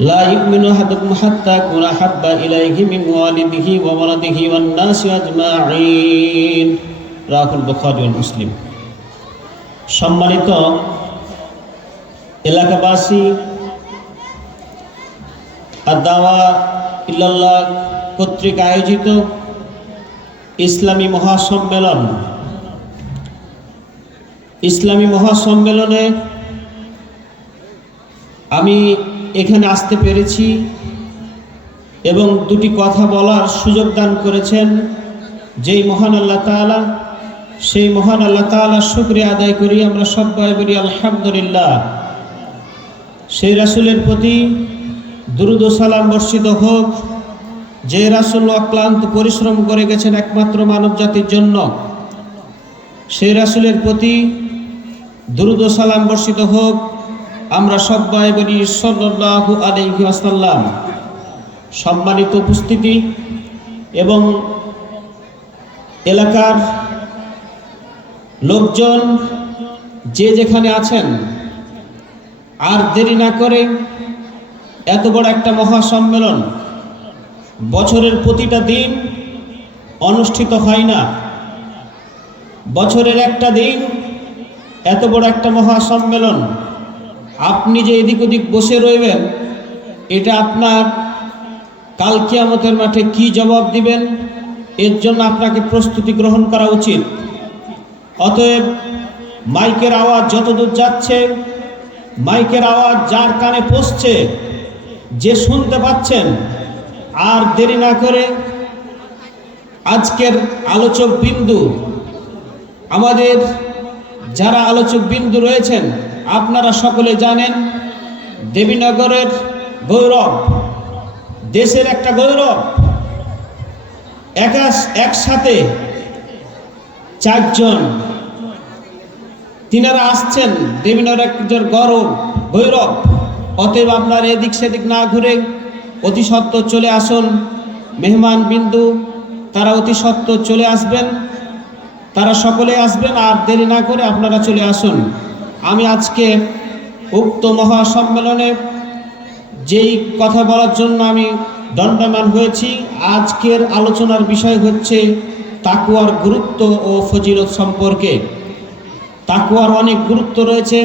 লা ইউমিনু হাদুকুম হাত্তা কুনা হাব্বা ইলাইহি মিন ওয়ালিদিহি ওয়া ওয়ালাদিহি ওয়ান নাসি আজমাঈন। রাহুল সম্মানিত এলাকাবাসী আদাওয়া ইল্লাল্লাহ কর্তৃক আয়োজিত ইসলামী মহাসম্মেলন। ইসলামী মহাসম্মেলনে আমি এখানে আসতে পেরেছি এবং দুটি কথা বলার সুযোগ দান করেছেন। যেই মহান আল্লাহ তাআলা, সেই মহান আল্লাহ তাআলার শুক্রিয়া আদায় করি আমরা সবাই বলি, আলহামদুলিল্লাহ। সেই রাসূলের প্রতি দুরুদ সালাম বর্ষিত হোক। যে রাসুল অক্লান্ত পরিশ্রম করে গেছেন একমাত্র মানব জাতির জন্য, সেই রাসূলের প্রতি দুরুদ সালাম বর্ষিত হোক। আমরা সবাই বলি সাল্লাল্লাহু আলাইহি ওয়াসাল্লাম সম্মানিত উপস্থিতি এবং এলাকার লোকজন যে যেখানে আছেন, আর দেরি না করে এত বড় একটা মহাসম্মেলন বছরের প্রতিটা দিন অনুষ্ঠিত হয় না। বছরের একটা দিন এত বড় একটা মহাসম্মেলন আপনি যে এদিক ওদিক বসে রইবেন, এটা আপনার কাল কিয়ামতের মাঠে কি জবাব দিবেন? এর জন্য আপনাকে প্রস্তুতি গ্রহণ করা উচিত। অতএব মাইকের আওয়াজ যতদূর যাচ্ছে, মাইকের আওয়াজ যার কানে পৌঁছছে, যে শুনতে পাচ্ছেন, আর দেরি না করে আজকের আলোচক বিন্দু, আমাদের যারা আলোচক বিন্দু রয়েছেন আপনারা সকলে জানেন, দেবীনগরের গৌরব, দেশের একটা গৌরব। একা একসাথে চারজন। তিনারা আসছেন, দেবীনগরের গৌরব গৌরব। অতএব আপনার এদিক সেদিক না ঘুরে অতি সত্ত্ব চলে আসুন। মেহমান বিন্দু, তারা অতি সত্ত্ব চলে আসবেন। তারা সকলে আসবেন আর দেরি না করে আপনারা চলে আসুন। আমি আজকে উক্ত মহাসম্মেলনে যেই কথা বলার জন্য আমি দণ্ডমান হয়েছি, আজকের আলোচনার বিষয় হচ্ছে তাকুয়ার গুরুত্ব ও ফজিলত সম্পর্কে। তাকুয়ার অনেক গুরুত্ব রয়েছে।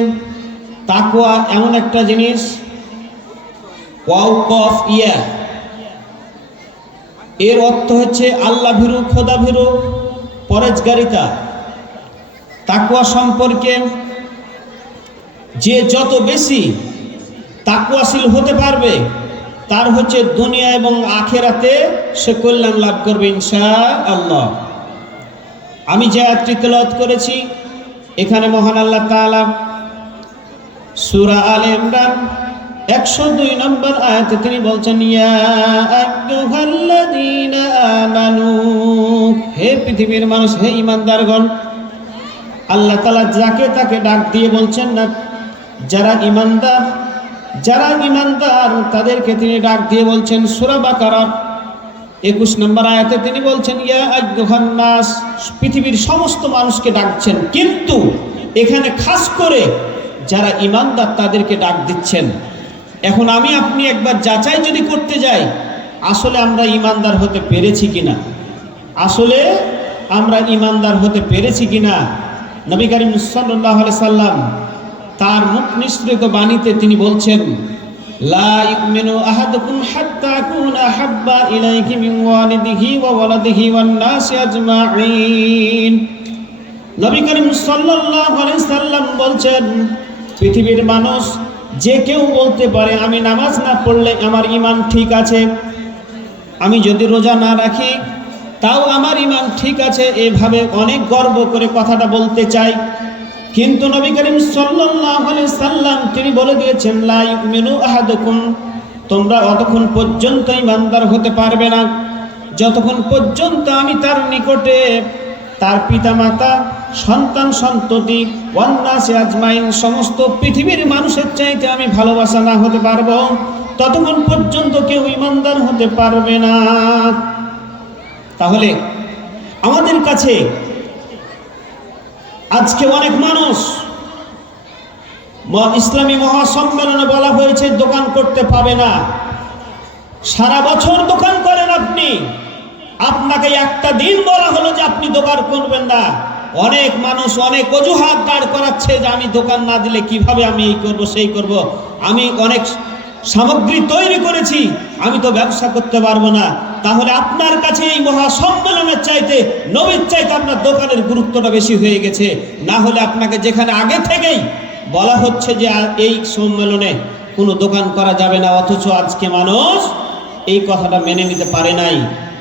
তাকুয়া এমন একটা জিনিস ওয়াউক অফ ইয়া। এর অর্থ হচ্ছে আল্লাহ ভীরু, খোদা ভীরু, পরেজগারিতা। তাকুয়া সম্পর্কে যে যত বেশি তাকুয়াশীল হতে পারবে, তার হচ্ছে দুনিয়া এবং আখেরাতে সে কল্যাণ লাভ করবে ইনশা আল্লাহ আমি যে আয়াতটি তেলাওয়াত করেছি, এখানে মহান আল্লাহ তাআলা সূরা আলে ইমরান একশো দুই নম্বর আয়াতে তিনি বলছেন হে পৃথিবীর মানুষ, হে ইমানদারগণ আল্লাহ তাআলা যাকে তাকে ডাক দিয়ে বলছেন না যারা ইমানদার যারা ইমানদার, তাদেরকে তিনি ডাক দিয়ে বলছেন, সূরা বাকারার একুশ নম্বর আয়াতে তিনি বলছেন, ইয়া পৃথিবীর সমস্ত মানুষকে ডাকছেন। কিন্তু এখানে খাস করে যারা ইমানদার, তাদেরকে ডাক দিচ্ছেন। এখন আমি আপনি একবার যাচাই যদি করতে যাই, আসলে আমরা ইমানদার হতে পেরেছি কিনা? আসলে আমরা ইমানদার হতে পেরেছি কিনা? নবী করিম সাল্লাহ সাল্লাম তার মুখ নিঃসৃত বাণীতে তিনি বলছেন হাব্বা বলছেন, পৃথিবীর মানুষ, যে কেউ বলতে পারে, আমি নামাজ না পড়লে আমার ইমান ঠিক আছে। আমি যদি রোজা না রাখি, তাও আমার ইমান ঠিক আছে। এভাবে অনেক গর্ব করে কথাটা বলতে চাই কিন্তু নবী করিম আলাইহি সাল্লাম তিনি বলে দিয়েছেন, লা ইউমিনু আহাদুকুম। তোমরা অতক্ষণ পর্যন্ত ইমানদার হতে পারবে না। যতক্ষণ পর্যন্ত আমি তার নিকটে তার পিতামাতা, সন্তান, সন্ততি, ওয়ান্নাসে আজমাইন, সমস্ত পৃথিবীর মানুষের চাইতে আমি ভালোবাসা না হতে পারব, ততক্ষণ পর্যন্ত কেউ ইমানদার হতে পারবে না। তাহলে আমাদের কাছে আজকে অনেক মানুষ ইসলামী মহাসম্মেলনে বলা হয়েছে, দোকান করতে পাবে না। সারা বছর দোকান করেন আপনি। আপনাকে একটা দিন বলা হলো যে আপনি দোকান করবেন না। অনেক মানুষ অনেক অজুহাত দাঁড় করাচ্ছে যে আমি দোকান না দিলে কীভাবে আমি এই করব, সেই করব। আমি অনেক সামগ্রী তৈরি করেছি, আমি তো ব্যবসা করতে পারব না। তাহলে আপনার কাছে এই মহা সম্মেলনের চাইতে, নবীর চাইতে আপনার দোকানের গুরুত্বটা বেশি হয়ে গেছে। না হলে আপনাকে যেখানে আগে থেকেই বলা হচ্ছে যে এই সম্মেলনে কোনো দোকান করা যাবে না, অথচ আজকে মানুষ এই কথাটা মেনে নিতে পারে নাই।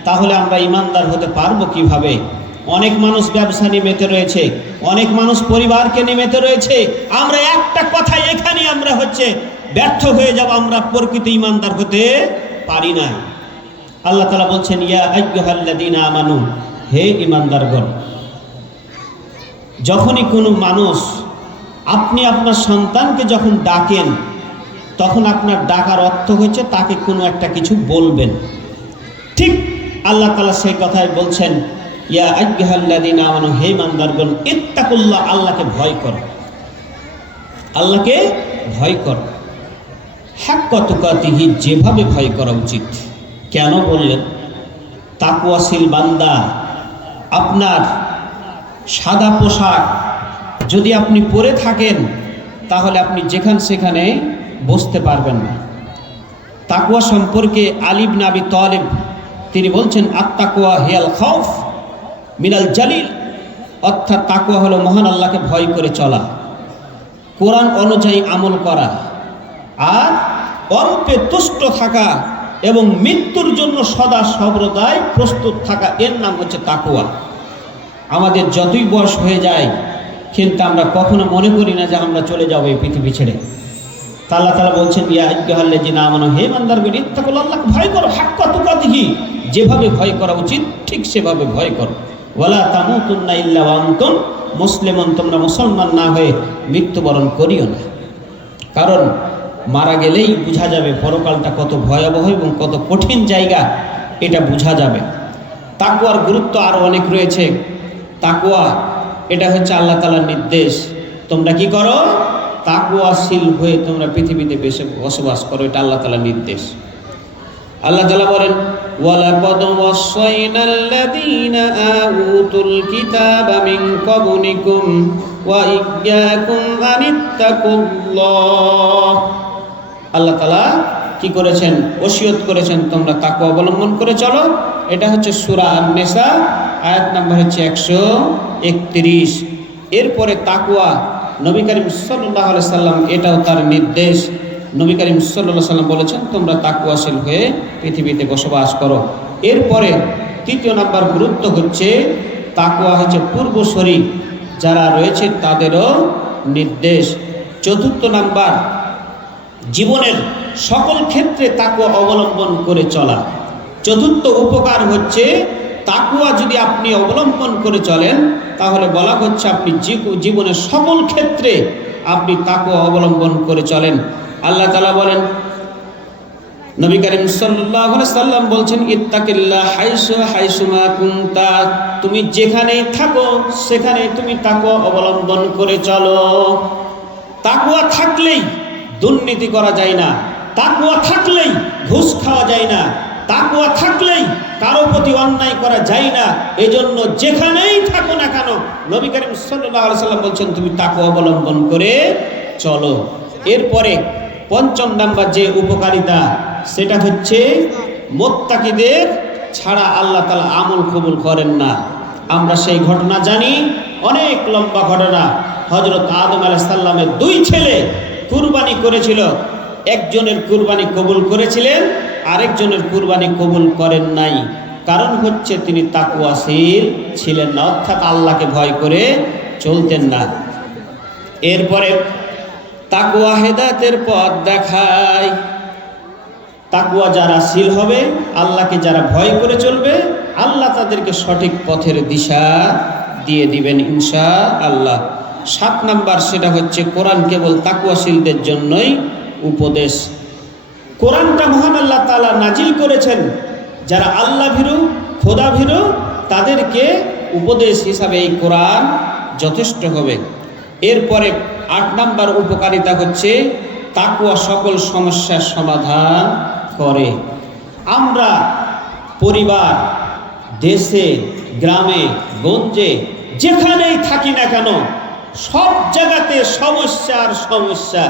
তাহলে আমরা ইমানদার হতে পারব কীভাবে? অনেক মানুষ ব্যবসা নিয়ে মেতে রয়েছে, অনেক মানুষ পরিবারকে নিয়ে মেতে রয়েছে। আমরা একটা কথা এখানে আমরা হচ্ছে ব্যর্থ হয়ে যাব আমরা প্রকৃত ইমানদার হতে পারি না আল্লাহ তালা বলছেন, ইয়া আজ্ঞাল্লাদিনা আমানু হে ইমানদারগণ, যখনই কোনো মানুষ আপনি আপনার সন্তানকে যখন ডাকেন, তখন আপনার ডাকার অর্থ হচ্ছে তাকে কোনো একটা কিছু বলবেন। ঠিক আল্লাহ তালা সেই কথাই বলছেন, ইয়া আজ্ঞাল্লাদিন আমানু, হে মান্দারগণ ইত্তাকুল্লাহ, আল্লাহকে ভয় করো। আল্লাহকে ভয় করো। হ্যাক কতকাতিহি যেভাবে ভয় করা উচিত। কেন বললেন? তাকুয়াশীল বান্দা, আপনার সাদা পোশাক যদি আপনি পরে থাকেন, তাহলে আপনি যেখান সেখানে বসতে পারবেন না। তাকুয়া সম্পর্কে আলিব নাবি তলেব, তিনি বলছেন আত্মাকুয়া হিয়াল খফ মিনাল জালিল। অর্থাৎ তাকুয়া হলো মহান আল্লাহকে ভয় করে চলা। কোরআন অনুযায়ী আমল করা। আর অল্পে তুষ্ট থাকা এবং মৃত্যুর জন্য সদা সর্বদাই প্রস্তুত থাকা, এর নাম হচ্ছে তাকুয়া আমাদের যতই বয়স হয়ে যায়, কিন্তু আমরা কখনো মনে করি না যে আমরা চলে যাব এই পৃথিবী ছেড়ে। তা আল্লাহ তালা বলছেন, ইয়া আজ্ঞাহাল্লে যে না আমানো, হে মান্দার গরি ইত্তাকুল আল্লাহকে ভয় করো, হাক্কা তুকাতিহি যেভাবে ভয় করা উচিত, ঠিক সেভাবে ভয় করো। ওয়ালা তামুতুন্না ইল্লা আনতুম মুসলিমন, তোমরা মুসলমান না হয়ে মৃত্যুবরণ করিও না। কারণ মারা গেলেই বোঝা যাবে পরকালটা কত ভয়াবহ এবং কত কঠিন জায়গা, এটা বোঝা যাবে। তাকুয়ার গুরুত্ব আরও অনেক রয়েছে। তাকুয়া এটা হচ্ছে আল্লাহ তালার নির্দেশ। তোমরা কি করো? তাকুয়াশীল হয়ে তোমরা পৃথিবীতে বেশি বসবাস করো, এটা আল্লাহ তালার নির্দেশ। আল্লাহ তালা বলেন আনিত্তাকুল্লাহ। আল্লাহ তালা কি করেছেন? ওসিয়ত করেছেন। তোমরা তাকে অবলম্বন করে চলো। এটা হচ্ছে সুরা নেশা আয়াত নাম্বার হচ্ছে একশো একত্রিশ। এরপরে তাকুয়া নবী করিম সাল্লাহ সাল্লাম এটাও তার নির্দেশ। নবী করিম সাল্লাহ সাল্লাম বলেছেন, তোমরা তাকুয়াশীল হয়ে পৃথিবীতে বসবাস করো। এরপরে তৃতীয় নাম্বার গুরুত্ব হচ্ছে তাকুয়া হচ্ছে পূর্বসরী যারা রয়েছে তাদেরও নির্দেশ। চতুর্থ নাম্বার জীবনের সকল ক্ষেত্রে তাকুয়া অবলম্বন করে চলা। চতুর্থ উপকার হচ্ছে তাকুয়া যদি আপনি অবলম্বন করে চলেন, তাহলে বলা হচ্ছে আপনি জীবনের সকল ক্ষেত্রে আপনি তাকুয়া অবলম্বন করে চলেন। আল্লাহ তালা বলেন, নবী করিম আলাইহি সাল্লাম বলছেন, ইত্তাকিল্লাহ হাইসু হাইসুমা কুনতা তুমি যেখানে থাকো, সেখানে তুমি তাকুয়া অবলম্বন করে চলো। তাকুয়া থাকলেই দুর্নীতি করা যায় না। তাকুয়া থাকলেই ঘুষ খাওয়া যায় না। তাকুয়া থাকলেই কারও প্রতি অন্যায় করা যায় না। এজন্য যেখানেই থাকো না কেন, নবী করিম সাল্লাম বলছেন, তুমি তাকুয়া অবলম্বন করে চলো। এরপরে পঞ্চম নাম্বার যে উপকারিতা, সেটা হচ্ছে মোত্তাকিদের ছাড়া আল্লাহ তালা আমল কবুল করেন না। আমরা সেই ঘটনা জানি, অনেক লম্বা ঘটনা। হজরত আদম আলাহ সাল্লামের দুই ছেলে কুরবানি করেছিল। একজনের কুরবানি কবুল করেছিলেন, আরেকজনের কুরবানি কবুল করেন নাই। কারণ হচ্ছে তিনি তাকুয়াশীল ছিলেন না, অর্থাৎ আল্লাহকে ভয় করে চলতেন না। এরপরে তাকুয়া হেদায়তের পথ দেখায়। তাকুয়া যারা শীল হবে, আল্লাহকে যারা ভয় করে চলবে, আল্লাহ তাদেরকে সঠিক পথের দিশা দিয়ে দিবেন ইনশা আল্লাহ সাত নাম্বার সেটা হচ্ছে কোরআন কেবল তাকুয়াশীলদের জন্যই উপদেশ। কোরআনটা মহান আল্লাহ তালা নাজিল করেছেন। যারা আল্লাহ ভীরু, খোদা ভীরু, তাদেরকে উপদেশ হিসাবে এই কোরআন যথেষ্ট হবে। এরপরে আট নাম্বার উপকারিতা হচ্ছে তাকুয়া সকল সমস্যার সমাধান করে। আমরা পরিবার, দেশে, গ্রামে, গঞ্জে, যেখানেই থাকি না কেন সব জায়গাতে সমস্যার সমস্যা।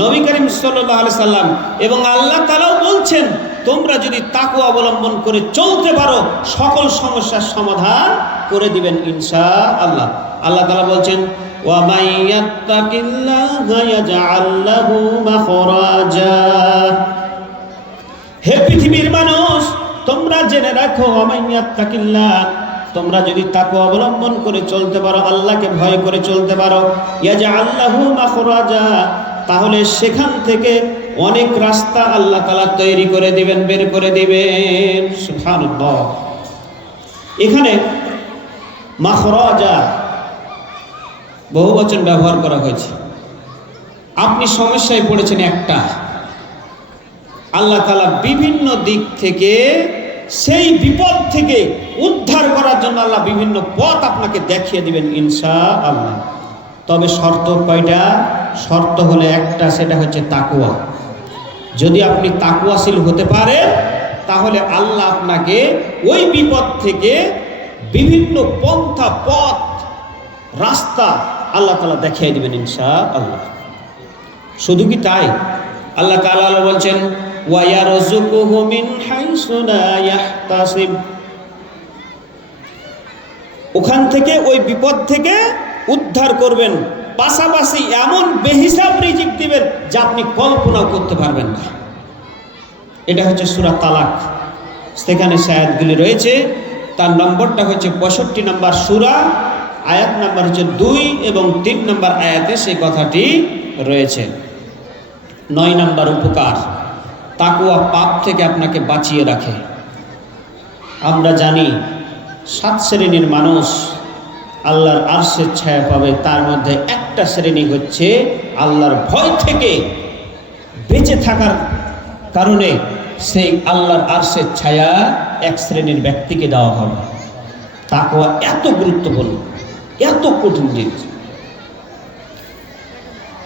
নবী করিম সাল্লি সাল্লাম এবং আল্লাহ তালাও বলছেন, তোমরা যদি তাকে অবলম্বন করে চলতে পারো, সকল সমস্যার সমাধান করে দিবেন ইনসা আল্লাহ আল্লাহ তালা বলছেন হে পৃথিবীর মানুষ, তোমরা জেনে রাখো অমাইয়াত্তাকিল্লা তোমরা যদি তাকে অবলম্বন করে চলতে পারো, আল্লাহকে ভয় করে চলতে পারো ইয়া যে আল্লাহু মাখরাজা, তাহলে সেখান থেকে অনেক রাস্তা আল্লাহ তালা তৈরি করে দিবেন, বের করে দিবেন। সুবহানাল্লাহ। এখানে মাখরাজা বহু বচন ব্যবহার করা হয়েছে। আপনি সমস্যায় পড়েছেন একটা। আল্লাহ তালা বিভিন্ন দিক থেকে সেই বিপদ থেকে উদ্ধার করার জন্য আল্লাহ বিভিন্ন পথ আপনাকে দেখিয়ে দিবেন ইনশা আল্লাহ তবে শর্ত কয়টা? শর্ত হলে একটা, সেটা হচ্ছে তাকুয়া যদি আপনি তাকুয়াশীল হতে পারেন, তাহলে আল্লাহ আপনাকে ওই বিপদ থেকে বিভিন্ন পন্থা, পথ, রাস্তা আল্লাহ তালা দেখিয়ে দিবেন ইনশা আল্লাহ শুধু কি তাই? আল্লাহ তাআলা বলছেন ওয়ায়ারযুকুহু মিন হাইসু লা ইয়াহতাসিব ওখান থেকে, ওই বিপদ থেকে উদ্ধার করবেন। পাশাপাশি এমন বেহিসাব রিজিক দিবেন যা আপনি কল্পনাও করতে পারবেন না। এটা হচ্ছে সুরা তালাক। সেখানে সায়াতগুলি রয়েছে। তার নম্বরটা হচ্ছে পঁয়ষট্টি নম্বর সুরা, আয়াত নাম্বার হচ্ছে দুই এবং তিন নম্বর আয়াতে সেই কথাটি রয়েছে। নয় নাম্বার উপকার। তাকুয়া পাপ থেকে আপনাকে বাঁচিয়ে রাখে। আমরা জানি সাত শ্রেণির মানুষ আল্লাহর আর্শের ছায়া পাবে, তার মধ্যে একটা শ্রেণি হচ্ছে আল্লাহর ভয় থেকে বেঁচে থাকার কারণে সেই আল্লাহর আর্শের ছায়া এক শ্রেণির ব্যক্তিকে দেওয়া হবে। তাকুয়া এত গুরুত্বপূর্ণ, এত কঠিন জিনিস।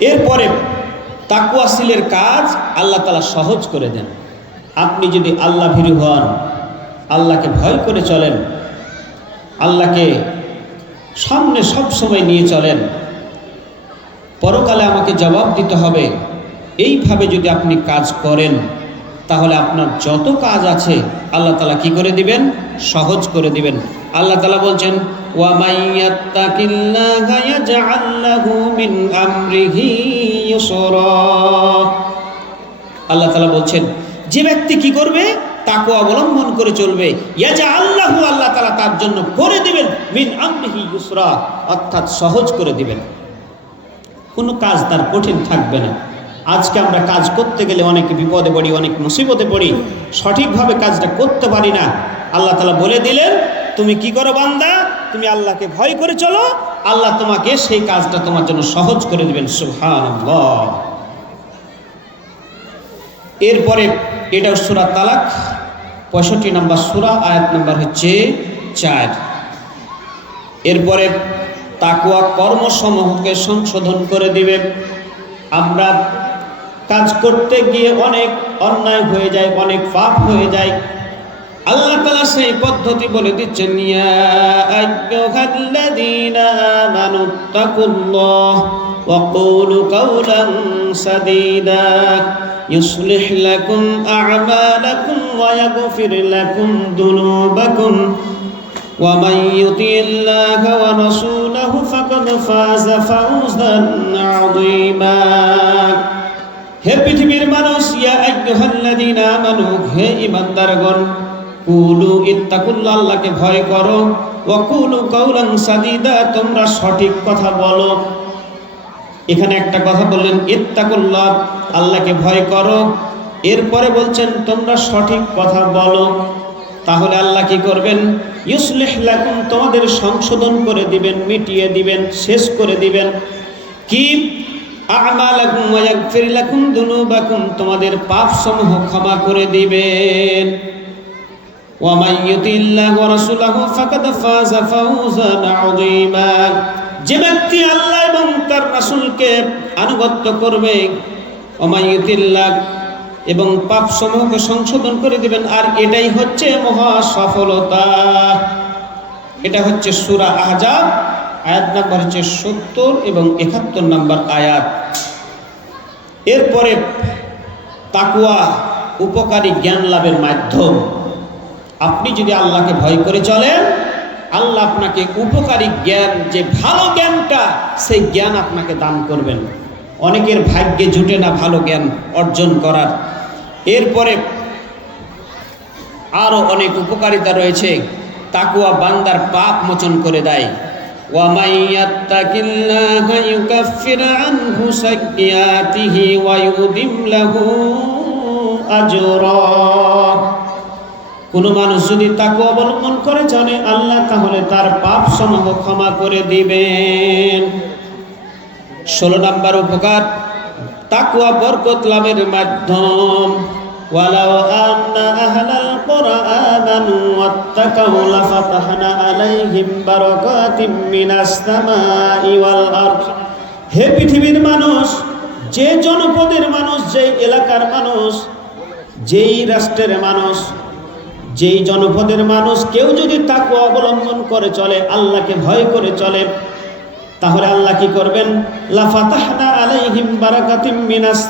এরপরে তাকুয়াশীলের কাজ আল্লাহ তালা সহজ করে দেন। আপনি যদি আল্লাহ ভীরু হন, আল্লাহকে ভয় করে চলেন, আল্লাহকে সামনে সব সময় নিয়ে চলেন, পরকালে আমাকে জবাব দিতে হবে, এইভাবে যদি আপনি কাজ করেন, তাহলে আপনার যত কাজ আছে আল্লাহ তালা কি করে দিবেন? সহজ করে দিবেন। আল্লাহ তালা বলছেন আল্লাহ তালা বলছেন, যে ব্যক্তি কি করবে? তাকে অবলম্বন করে চলবে। আল্লাহ আল্লাহ তালা তার জন্য করে দিবেন, মিন আমি অর্থাৎ সহজ করে দিবেন। কোনো কাজ তার কঠিন থাকবে না। আজকে আমরা কাজ করতে গেলে অনেক বিপদে পড়ি, অনেক মুসিবতে পড়ি। সঠিকভাবে কাজটা করতে পারি না। আল্লাহ তালা বলে দিলেন তুমি কি করো বান্দা? তুমি আল্লাহকে ভয় করে চলো। আল্লাহ তোমাকে সেই কাজটা তোমার জন্য সহজ করে দিবেন। সুবহানাল্লাহ। এরপরে এটা সুরা তালাক। পঁয়ষট্টি নম্বর সুরা, আয়াত নম্বর হচ্ছে চার। এরপরে তাকুয়া কর্মসমূহকে সংশোধন করে দিবে। আমরা কাজ করতে গিয়ে অনেক অন্যায় হয়ে যায়, অনেক পাপ হয়ে যায়। আল্লাহ তালা সেই পদ্ধতি বলে দিচ্ছেন ইয়া আইয়ুহাল্লাযীনা আমানুত্তাকুল্লাহ ওয়া কুলু কাওলান সাদীদা يصلح لكم أعمالكم ويغفر لكم ذنوبكم ومن يطع الله ورسوله فقد فاز فوزا عظيما হে পৃথিবীর মানুষ ইয়া আইয়ুহাল্লাযীনা আমানু হে ঈমানদারগণ কুলু ইত্তাকুল্লাহ আল্লাহকে ভয় করো, ওয়া কুলু সাদীদা, তোমরা সঠিক কথা বলো। এখানে একটা কথা বললেন, ইত্তাকুল্লাহ, আল্লাহকে ভয় করো। এরপরে বলছেন, তোমরা সঠিক কথা বলো। তাহলে আল্লাহ কি করবেন? ইউসলিহ লাকুম, তোমাদের সংশোধন করে দিবেন, মিটিয়ে দিবেন, শেষ করে দিবেন। কি? আমালাকুম তোমাদের পাপ সমূহ ক্ষমা করে দিবেন। মান ইউতিল্লাহ ওয়া রাসূলাহু ফাকাদ ফাযা ফাওজান আযীমা। যে ব্যক্তি আল্লাহ এবং তার রাসূলকে আনুগত্য করবে অমায়ুতিল্লাহ এবং পাপ সমূহকে সংশোধন করে দিবেন। আর এটাই হচ্ছে মহা সফলতা। এটা হচ্ছে সুরা আহজাব, আয়াত নাম্বার হচ্ছে সত্তর এবং একাত্তর নাম্বার আয়াত। এরপরে তাকুয়া উপকারী জ্ঞান লাভের মাধ্যম। আপনি যদি আল্লাহকে ভয় করে চলেন আল্লাহ আপনাকে উপকারী জ্ঞান যে ভালো জ্ঞানটা সেই জ্ঞান আপনাকে দান করবেন অনেকের ভাগ্যে জুটে না ভালো জ্ঞান অর্জন করার এরপরে আরও অনেক উপকারিতা রয়েছে তাকুয়া বান্দার পাপ মোচন করে দেয় ومن يتق الله يكفر عنه سيئاته ويؤذم له أجرا কোনো মানুষ যদি তাকে অবলম্বন করে জানে আল্লাহ তাহলে তার পাপ সমূহ ক্ষমা করে দিবেন ষোলো নাম্বার উপকার তাকুয়া বরকত লাভের মাধ্যম ولو أن أهل القرى آمنوا واتقوا لفتحنا عليهم بركات من السماء والأرض হে পৃথিবীর মানুষ যে জনপদের মানুষ যেই এলাকার মানুষ যেই রাষ্ট্রের মানুষ যেই জনপদের মানুষ কেউ যদি তাকে অবলম্বন করে চলে, আল্লাহকে ভয় করে চলে, তাহলে আল্লাহ কি করবেন? মিনাস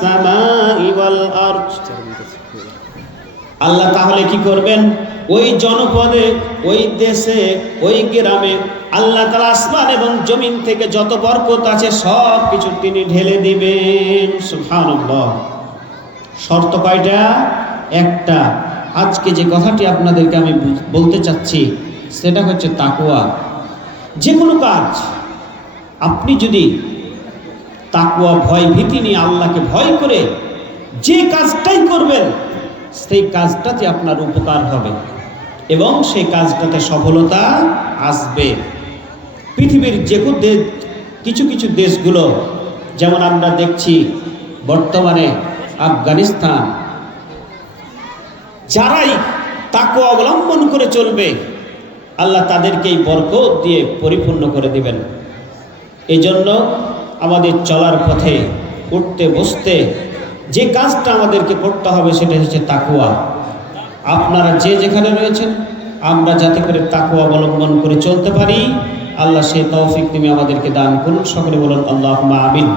আল্লাহ তাহলে কি করবেন? ওই জনপদে, ওই দেশে, ওই গ্রামে আল্লাহ তালা আসমান এবং জমিন থেকে যত বরকত আছে সব কিছু তিনি ঢেলে দিবেন। শর্ত কয়টা? একটা আজকে যে কথাটি আপনাদেরকে আমি বলতে চাচ্ছি, সেটা হচ্ছে তাকুয়া যে কোনো কাজ, আপনি যদি তাকুয়া ভয়, ভীতি নিয়ে আল্লাহকে ভয় করে যে কাজটাই করবেন, সেই কাজটাতে আপনার উপকার হবে এবং সেই কাজটাতে সফলতা আসবে। পৃথিবীর যে কিছু কিছু দেশগুলো, যেমন আমরা দেখছি বর্তমানে আফগানিস্তান যারাই তাকে অবলম্বন করে চলবে, আল্লাহ তাদেরকে এই বরকত দিয়ে পরিপূর্ণ করে দিবেন। এই জন্য আমাদের চলার পথে উঠতে বসতে যে কাজটা আমাদেরকে করতে হবে সেটা হচ্ছে তাকুয়া আপনারা যে যেখানে রয়েছেন, আমরা যাতে করে তাকুয়া অবলম্বন করে চলতে পারি, আল্লাহ সেই তৌফিক তুমি আমাদেরকে দান করুন। সকলে বলুন আল্লাহ আমিন।